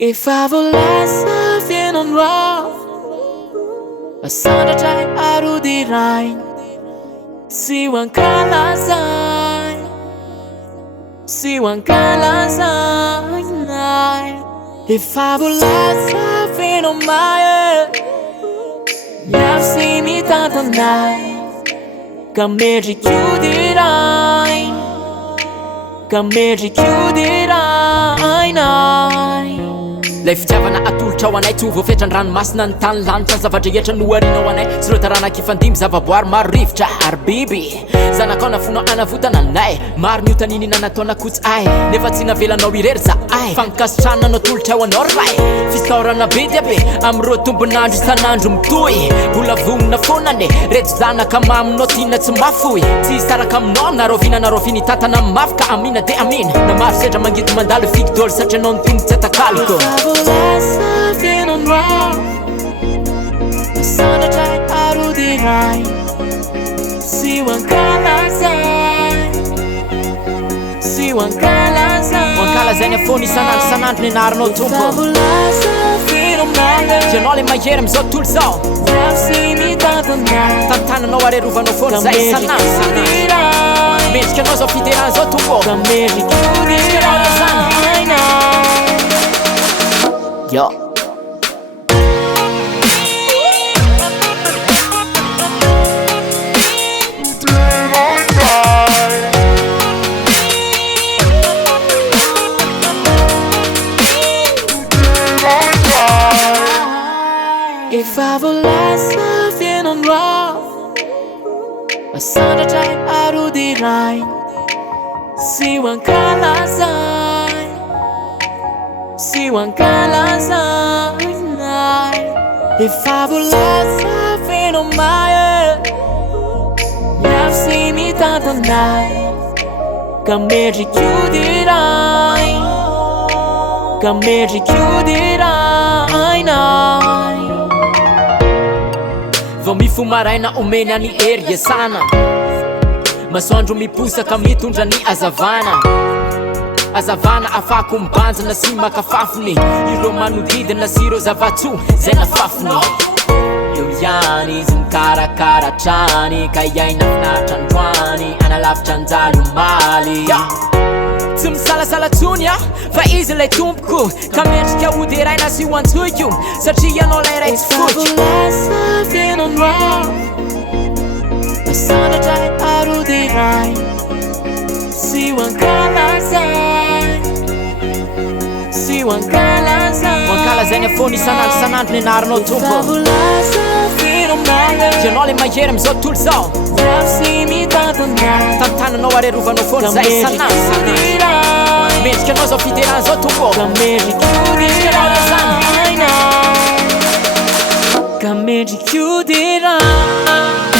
EFA VOALAZA fiainanao asandratra arody iray sy ho hankalazana sy ho hankalazana EFA VOALAZA fiainao mahe miafy sy mitantanay ka mendrik'io diray ka mendrik'io dirainay lay fitiavana atolotra ao anay tsy ho voafetran-dranomasina ny tany lanitra ny zavatra etra noarinao anay sy reo taranaka ifandimy zavaboary maro rivotra ary biby zanakao nafonao anavotana anay maro miotaniny nanataona kotsy ay nefa tsy navelanao irery za ay fankasitrahana anao tolotra ao anao ray fisikaorana be diabe am'ireo tombonandro isanandro mitoy mbola vonona fonane reto zanaka maminao tiana tsy mafoy tsy saraka aminao narovinanareo finitatana mafy ka amina de amina na maro sedra mangity mandalo fikidôly satria anao nitony tsy atakaliko VOALAZA fiainanao asandratra arody iray sy ho hankalazana sy ho hankalazana ho hankalazana fony isanandro nianarinao tompo EFA VOALAZA fiainao mahe ianao le mahery am'izao tontolo zao miafy sy mitantanay tantananao arerovanao fony zay isanandro mendrika anao zao fiderana zao tompo ka mendrik'io dirainay yo EFA VOALAZA fiainanao asandratra arody iray sy ho hankalazana sy ho hankalazana EFA VOALAZA fiainao mahe miafy sy mitantanay ka mendrik'io diray ka mendrik'io dirainay vao mifo maraina omeny any hery iasana masoandro miposaka mitondra ny azavana afako mibanjana sy makafafiny ireo manodidina sy ireo zavatso zay nafafiny eo ihany izy mikarakara trany ka iaina finaritra androany analavitra anjalo maly tsy misalasala tsony a fa izy lay tompoko ka mendrika ody iraina sy ho antsoiko satria ianao lay ray tsy foky VOALAZA fiainanao asandratra arody iray sy ho hankalazana sy ho hankalazana ho hankalazana fony isanandro nianarinao tompo EFA VOALAZA fiainao mahe ianao le mahery am'izao tontolo zao miafy sy mitantanay tantananao arerovanao fony zay isanandro mendrika anao zao fiderana zao tompo ka mendrik'io dirainay ka mendrik'io dirainay